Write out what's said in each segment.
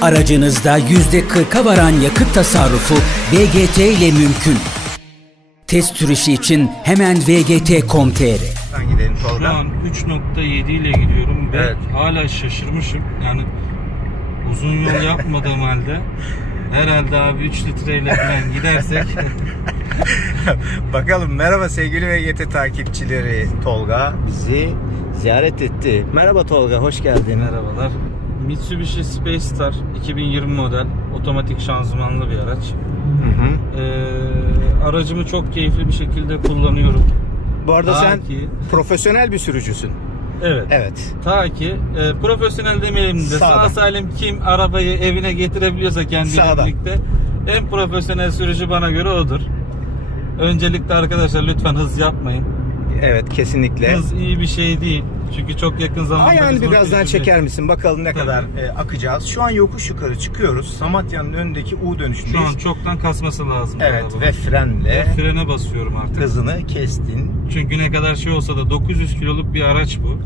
Aracınızda %40'a varan yakıt tasarrufu VGT ile mümkün. Test sürüşü için hemen vgt.com.tr Sen gidelim Şu Tolga. an 3.7 ile gidiyorum ve Evet. hala şaşırmışım. Yani uzun yol yapmadığım halde herhalde abi 3 litreyle falan gidersek Bakalım merhaba sevgili VGT takipçileri. Tolga bizi ziyaret etti. Merhaba Tolga hoş geldin. merhabalar. Mitsubishi Space Star 2020 model otomatik şanzımanlı bir araç. Hı hı. Ee, aracımı çok keyifli bir şekilde kullanıyorum. Bu arada Ta sen ki, profesyonel bir sürücüsün. evet. Evet. Ta ki e, profesyonel demeyelim de Sağda. sağ salim kim arabayı evine getirebiliyorsa kendiyle Sağda. birlikte en profesyonel sürücü bana göre odur. Öncelikle arkadaşlar lütfen hız yapmayın. Evet kesinlikle. Hız iyi bir şey değil. Çünkü çok yakın zamanda Ayağını birazdan tecrübe çeker misin? Bakalım ne Tabii. kadar e, akacağız. Şu an yokuş yukarı çıkıyoruz. Samatya'nın önündeki U Şu dönüşündeyiz. an çoktan kasması lazım. evet araba. ve frenle frene basıyorum artık. hızını kestin. Çünkü ne kadar şey olsa da 900 kiloluk bir araç bu.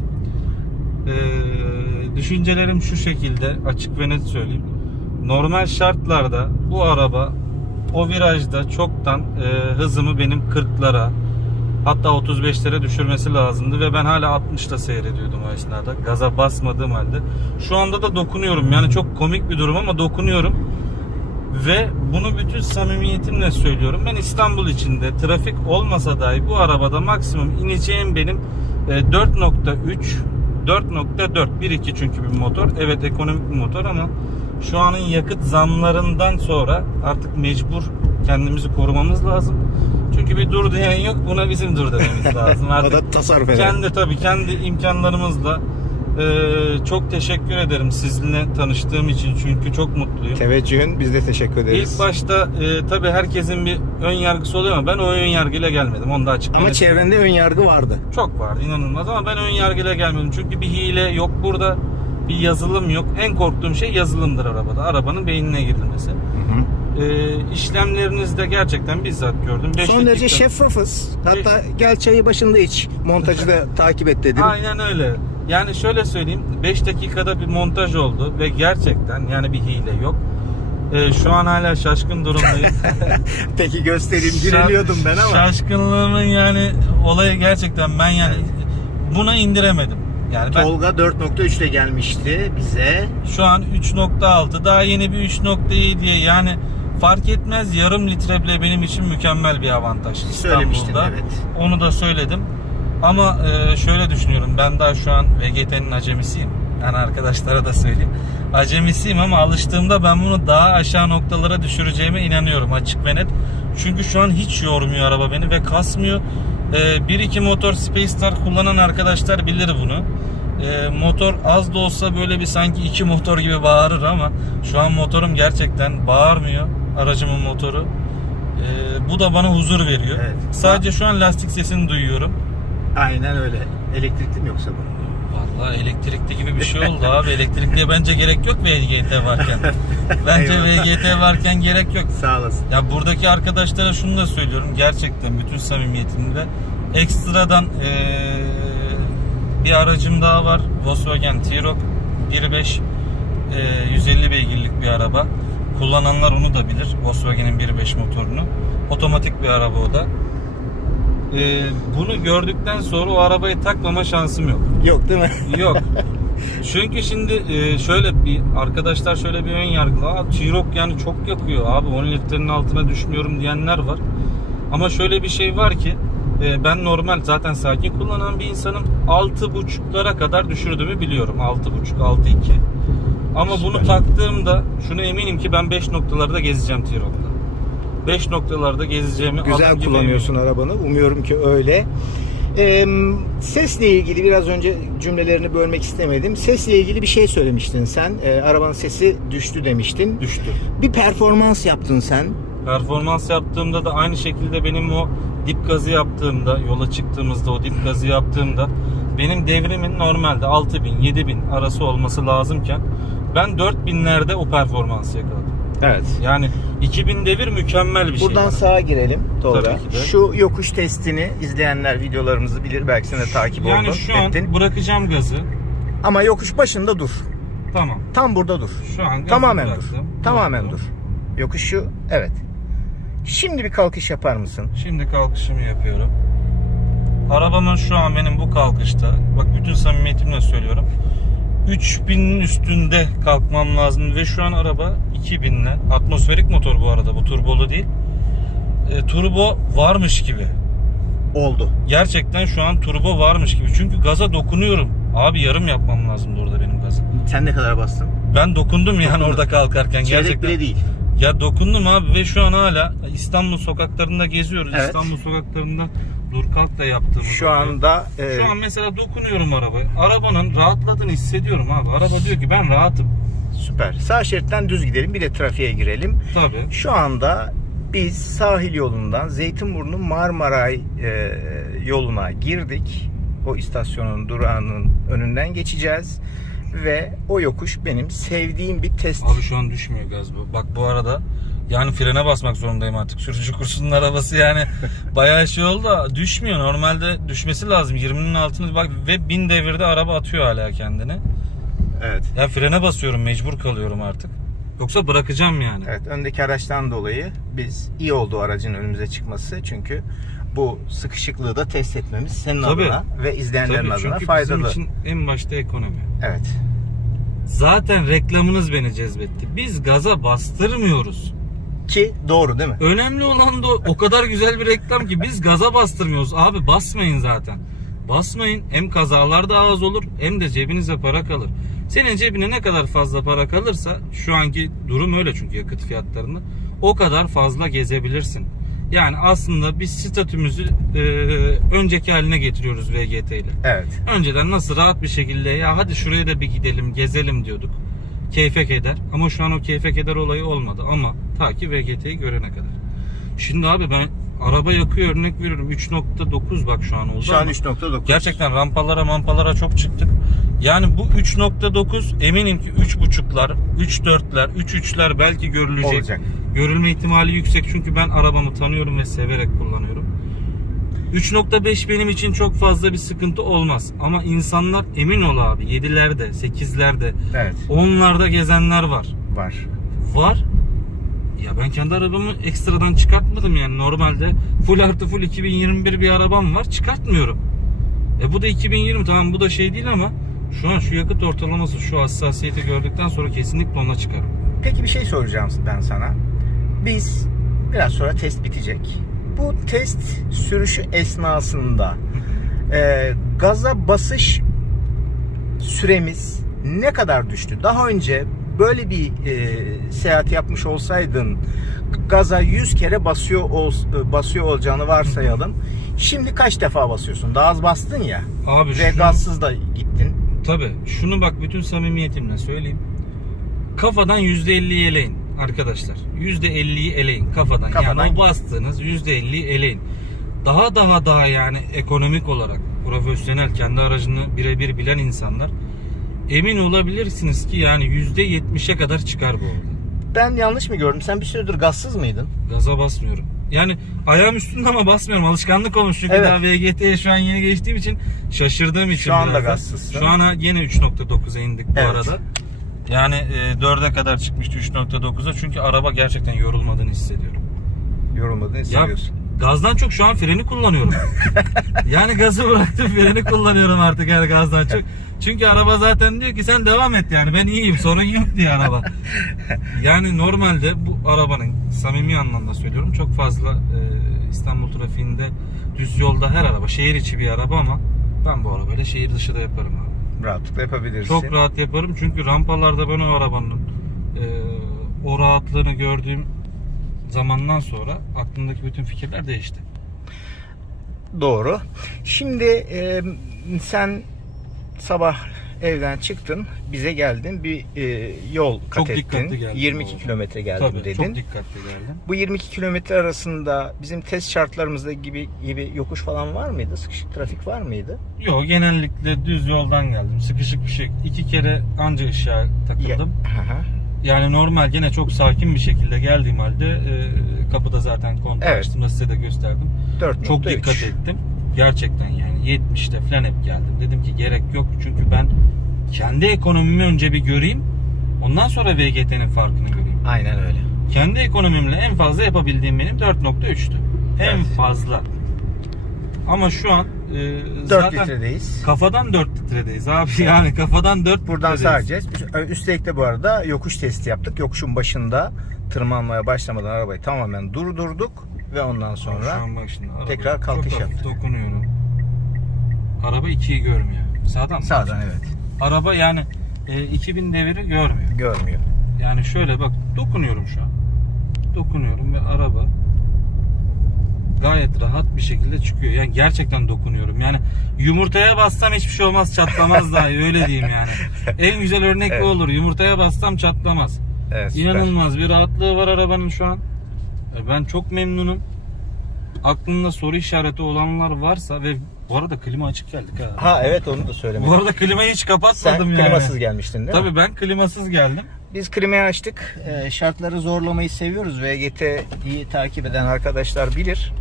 Ee, düşüncelerim şu şekilde açık ve net söyleyeyim. Normal şartlarda bu araba o virajda çoktan e, hızımı benim 40'lara hatta 35'lere düşürmesi lazımdı ve ben hala 60'ta seyrediyordum o esnada. Gaza basmadığım halde. Şu anda da dokunuyorum. Yani çok komik bir durum ama dokunuyorum. Ve bunu bütün samimiyetimle söylüyorum. Ben İstanbul içinde trafik olmasa dahi bu arabada maksimum ineceğim benim e, 4.3 4.4 1.2 çünkü bir motor. Evet ekonomik bir motor ama şu anın yakıt zamlarından sonra artık mecbur kendimizi korumamız lazım. Çünkü bir dur diyen yok. Buna bizim dur dememiz lazım. Artık tasarruf eder. kendi tabii kendi imkanlarımızla e, çok teşekkür ederim sizinle tanıştığım için çünkü çok mutluyum. Teveccühün biz de teşekkür ederiz. İlk başta e, tabii herkesin bir ön yargısı oluyor ama ben o ön yargıyla gelmedim. Onu da açık Ama çevrende ön yargı vardı. çok vardı inanılmaz ama ben ön yargıyla gelmedim. Çünkü bir hile yok burada. Bir yazılım yok. En korktuğum şey yazılımdır arabada. Arabanın beynine girilmesi. E, işlemlerinizde gerçekten bizzat gördüm. Beş Son derece dakika- şeffafız. Hatta gel çayı başında iç. Montajı da takip et dedim. Aynen öyle. Yani şöyle söyleyeyim 5 dakikada bir montaj oldu ve gerçekten yani bir hile yok. Ee, şu an hala şaşkın durumdayım. Peki göstereyim. Direniyordum ben ama. Şaşkınlığımın yani olayı gerçekten ben yani buna indiremedim. Yani ben Tolga 4.3 ile gelmişti bize. şu an 3.6 daha yeni bir 3.7 yani fark etmez yarım litre bile benim için mükemmel bir avantaj İstanbul'da. evet. Onu da söyledim. Ama e, şöyle düşünüyorum ben daha şu an VGT'nin acemisiyim. Yani arkadaşlara da söyleyeyim. Acemisiyim ama alıştığımda ben bunu daha aşağı noktalara düşüreceğime inanıyorum açık ve net. Çünkü şu an hiç yormuyor araba beni ve kasmıyor. E, bir iki motor Space Star kullanan arkadaşlar bilir bunu. E, motor az da olsa böyle bir sanki iki motor gibi bağırır ama şu an motorum gerçekten bağırmıyor. Aracımın motoru. E, bu da bana huzur veriyor. Evet. Sadece şu an lastik sesini duyuyorum. Aynen öyle. Elektrikli mi yoksa bu? Vallahi elektrikli gibi bir şey oldu abi. Elektrikliye bence gerek yok VGT varken. Bence Eyvallah. VGT varken gerek yok. Sağ olasın. Ya buradaki arkadaşlara şunu da söylüyorum. Gerçekten bütün samimiyetimle ekstradan eee, bir aracım daha var. Volkswagen T-Roc 1.5 eee, 150 beygirlik bir araba. Kullananlar onu da bilir. Volkswagen'in 1.5 motorunu. Otomatik bir araba o da. Eee, bunu gördükten sonra o arabayı takmama şansım yok. Yok değil mi? Yok. Çünkü şimdi e, şöyle bir arkadaşlar şöyle bir ön yargılı. Aa T-Roc yani çok yakıyor abi 10 litrenin altına düşmüyorum diyenler var. Ama şöyle bir şey var ki e, ben normal zaten sakin kullanan bir insanım. 6.5'lara kadar düşürdüğümü biliyorum. 6.5 6.2. Ama bunu Süper. taktığımda şunu eminim ki ben 5 noktalarda gezeceğim T-Roc'la. 5 noktalarda gezeceğimi Güzel kullanıyorsun arabanı. Umuyorum ki öyle. Ee, sesle ilgili biraz önce cümlelerini bölmek istemedim. Sesle ilgili bir şey söylemiştin sen. Ee, arabanın sesi düştü demiştin. eminim. düştü. Bir performans yaptın sen. Performans yaptığımda da aynı şekilde benim o dip gazı yaptığımda, yola çıktığımızda o dip gazı yaptığımda benim devrimin normalde 6000 7000 arası olması lazımken ben 4000'lerde o performansı yakaladım. Evet. Yani 2000 devir mükemmel bir şey. Buradan sağa girelim Tolga. Şu yokuş testini izleyenler videolarımızı bilir. Belki sen de takip yani oldun. şu an ettin. bırakacağım gazı. Ama yokuş başında dur. Tamam. Tam burada dur. Şu an Tamamen dur. bıraktım. Tamamen Durdum. dur. Yokuşu evet. Şimdi bir kalkış yapar mısın? Şimdi kalkışımı yapıyorum. Arabamın şu an benim bu kalkışta, bak bütün samimiyetimle söylüyorum. 3000'in üstünde kalkmam lazım ve şu an araba 2000'le. Atmosferik motor bu arada bu turbolu değil. E, turbo varmış gibi. Oldu. Gerçekten şu an turbo varmış gibi. Çünkü gaza dokunuyorum. Abi yarım yapmam lazım orada benim gazı. Sen ne kadar bastın? Ben dokundum yani Dokundun. orada kalkarken Çeyrek gerçekten. bile değil. Ya dokundum abi ve şu an hala İstanbul sokaklarında geziyoruz. Evet. İstanbul sokaklarında dur kalk da yaptığımız Şu oluyor. anda e, Şu an mesela dokunuyorum arabaya. Arabanın rahatladığını hissediyorum abi. Araba diyor ki ben rahatım. süper. Sağ şeritten düz gidelim. Bir de trafiğe girelim. Tabii. Şu anda biz sahil yolundan Zeytinburnu Marmaray e, yoluna girdik. O istasyonun durağının önünden geçeceğiz. Ve o yokuş benim sevdiğim bir test. Abi şu an düşmüyor gaz bu. Bak bu arada yani frene basmak zorundayım artık. Sürücü kursunun arabası yani bayağı şey oldu düşmüyor. Normalde düşmesi lazım. 20'nin altını bak ve 1000 devirde araba atıyor hala kendini. Evet. Ya frene basıyorum mecbur kalıyorum artık. Yoksa bırakacağım yani. Evet, öndeki araçtan dolayı biz iyi oldu aracın önümüze çıkması. Çünkü bu sıkışıklığı da test etmemiz senin Tabii. adına ve izleyenlerin Tabii adına çünkü faydalı. bizim için en başta ekonomi. Evet. Zaten reklamınız beni cezbetti. Biz gaza bastırmıyoruz. Ki doğru değil mi? Önemli olan da o O kadar güzel bir reklam ki biz gaza bastırmıyoruz. Abi basmayın zaten. Basmayın. Hem kazalar daha az olur hem de cebinize para kalır. Senin cebine ne kadar fazla para kalırsa şu anki durum öyle çünkü yakıt fiyatlarında o kadar fazla gezebilirsin. Yani aslında biz statümüzü e, önceki haline getiriyoruz VGT ile. Evet. Önceden nasıl rahat bir şekilde ya hadi şuraya da bir gidelim gezelim diyorduk. Keyfe keder. Ama şu an o keyfe keder olayı olmadı. Ama ta ki VGT'yi görene kadar. Şimdi abi ben araba yakıyor örnek veriyorum. 3.9 bak şu an oldu Şu an ama 3.9. Gerçekten rampalara mampalara çok çıktık. Yani bu 3.9 eminim ki 3.5'lar, 3.4'ler, 3.3'ler belki görülecek. olacak. Görülme ihtimali yüksek çünkü ben arabamı tanıyorum ve severek kullanıyorum. 3.5 benim için çok fazla bir sıkıntı olmaz. Ama insanlar emin ol abi 7'lerde, 8'lerde, Evet. 10'larda gezenler var. Var. Var. Ya ben kendi arabamı ekstradan çıkartmadım yani normalde full artı full 2021 bir arabam var çıkartmıyorum. E bu da 2020 tamam bu da şey değil ama şu an şu yakıt ortalaması şu hassasiyeti gördükten sonra kesinlikle ona çıkarım. Peki bir şey soracağım ben sana. Biz biraz sonra test bitecek. Bu test sürüşü esnasında e, gaza basış süremiz ne kadar düştü? Daha önce böyle bir e, seyahat yapmış olsaydın gaza 100 kere basıyor ol, basıyor olacağını varsayalım. Şimdi kaç defa basıyorsun? Daha az bastın ya. Abi Ve şunu- gazsız da gittin. Tabii şunu bak bütün samimiyetimle söyleyeyim. Kafadan %50'yi eleyin arkadaşlar. %50'yi eleyin kafadan. Kafadan. Yani o bastığınız %50'yi eleyin. Daha daha daha yani ekonomik olarak profesyonel kendi aracını birebir bilen insanlar emin olabilirsiniz ki yani %70'e kadar çıkar bu. Ben yanlış mı gördüm? Sen bir süredir gazsız mıydın? Gaza basmıyorum. Yani ayağım üstünde ama basmıyorum. Alışkanlık olmuş çünkü Evet. daha VGT'ye şu an yeni geçtiğim için şaşırdığım için. Şu anda gazsızsın. Şu an yine 3.9'a indik bu Evet. arada. Yani e, 4'e kadar çıkmıştı 3.9'a çünkü araba gerçekten yorulmadığını hissediyorum. Yorulmadığını Ya hissediyorsun. gazdan çok şu an freni kullanıyorum. yani gazı bıraktım freni kullanıyorum artık yani gazdan çok. Çünkü araba zaten diyor ki sen devam et yani ben iyiyim sorun yok diye araba. Yani normalde bu arabanın samimi anlamda söylüyorum çok fazla e, İstanbul trafiğinde düz yolda her araba şehir içi bir araba ama ben bu arabayla şehir dışı da yaparım abi. Rahatlıkla yapabilirsin. Çok rahat yaparım çünkü rampalarda ben o arabanın e, o rahatlığını gördüğüm zamandan sonra aklımdaki bütün fikirler değişti. Doğru. Şimdi e, sen sabah evden çıktın, bize geldin, bir e, yol kat Çok ettin. dikkatli geldim 22 bu arada. kilometre geldim Tabii dedin. çok dikkatli geldim. Bu 22 kilometre arasında bizim test şartlarımızda gibi gibi yokuş falan var mıydı? Sıkışık trafik var mıydı? Yok genellikle düz yoldan geldim. Sıkışık bir şey. İki kere anca ışığa takıldım. Ya- hı. Yani normal gene çok sakin bir şekilde geldiğim halde e, kapıda zaten kontrol Evet. açtım da size de gösterdim. 4.3. Çok dikkat ettim. Gerçekten yani 70'te falan hep geldim. Dedim ki gerek yok çünkü ben kendi ekonomimi önce bir göreyim. Ondan sonra VGT'nin farkını göreyim. Aynen öyle. Kendi ekonomimle en fazla yapabildiğim benim 4.3'tü. En Evet. fazla. Ama şu an e, 4 zaten litredeyiz. kafadan 4 litredeyiz abi. Yani kafadan 4 Buradan litredeyiz. saracağız. Üstelik de bu arada yokuş testi yaptık. Yokuşun başında tırmanmaya başlamadan arabayı tamamen durdurduk ve ondan Şu sonra an bak şimdi araba tekrar kalkış çok hafif yaptık. dokunuyorum. Araba 2'yi görmüyor. Sağdan mı? sağdan evet Araba yani e, 2000 deviri görmüyor. görmüyor. Yani şöyle bak dokunuyorum şu an. Dokunuyorum ve araba gayet rahat bir şekilde çıkıyor. Yani gerçekten dokunuyorum. Yani yumurtaya bassam hiçbir şey olmaz çatlamaz dahi öyle diyeyim yani. En güzel örnek Evet. bu olur. Yumurtaya bassam çatlamaz. Evet, süper. İnanılmaz bir rahatlığı var arabanın şu an. E, Ben çok memnunum. Aklında soru işareti olanlar varsa ve bu arada klima açık geldik ha. Ha evet onu da söylemedim. Bu arada klimayı hiç Sen kapatmadım yani. klimasız gelmiştin değil mi? Tabii ben klimasız geldim. Biz klimayı açtık. Ee, şartları zorlamayı seviyoruz. VGT'yi takip eden arkadaşlar bilir.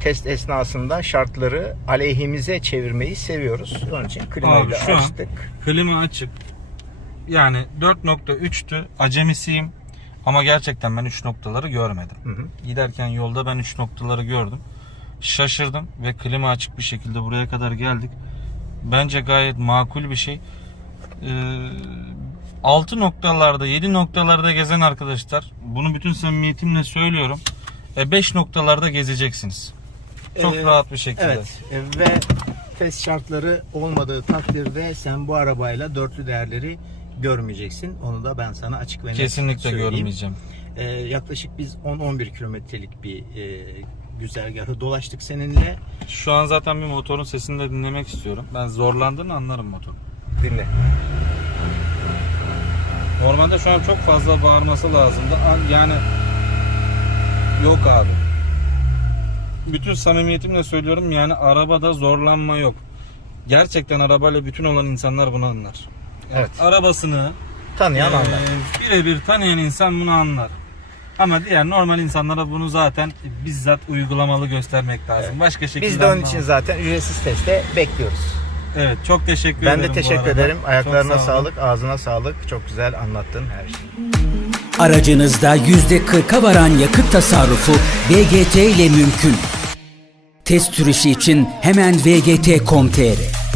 Test esnasında şartları aleyhimize çevirmeyi seviyoruz. Onun için klimayı Abi da şu an- açtık. Klima açık. Yani 4.3'tü. Acemisiyim. Ama gerçekten ben 3 noktaları görmedim. Hı hı. Giderken yolda ben 3 noktaları gördüm. Şaşırdım ve klima açık bir şekilde buraya kadar geldik. Bence gayet makul bir şey. Ee, 6 noktalarda, 7 noktalarda gezen arkadaşlar, bunu bütün samimiyetimle söylüyorum. 5 noktalarda gezeceksiniz. Çok Ee, rahat bir şekilde. Evet e, ve test şartları olmadığı takdirde sen bu arabayla dörtlü değerleri görmeyeceksin. Onu da ben sana açık ve net Kesinlikle söyleyeyim. görmeyeceğim. Ee, yaklaşık biz 10-11 kilometrelik bir e, güzergahı dolaştık seninle. Şu an zaten bir motorun sesini de dinlemek istiyorum. Ben zorlandığını anlarım motor. Dinle. Normalde şu an çok fazla bağırması lazımdı. An- Yani yok abi. Bütün samimiyetimle söylüyorum yani arabada zorlanma yok. Gerçekten arabayla bütün olan insanlar bunu anlar. Evet. Arabasını Tanıyan anlar. birebir tanıyan insan bunu anlar. Ama diğer normal insanlara bunu zaten bizzat uygulamalı göstermek lazım. Başka şekilde Biz de onun anlamaz. için zaten ücretsiz teste bekliyoruz. Evet çok teşekkür Ben ederim. de bu teşekkür arada. ederim. Ayaklarına sağ olun. sağlık, ağzına sağlık. Çok güzel anlattın her şeyi. Aracınızda %40'a varan yakıt tasarrufu VGT ile mümkün. Test sürüşü için hemen vgt.com.tr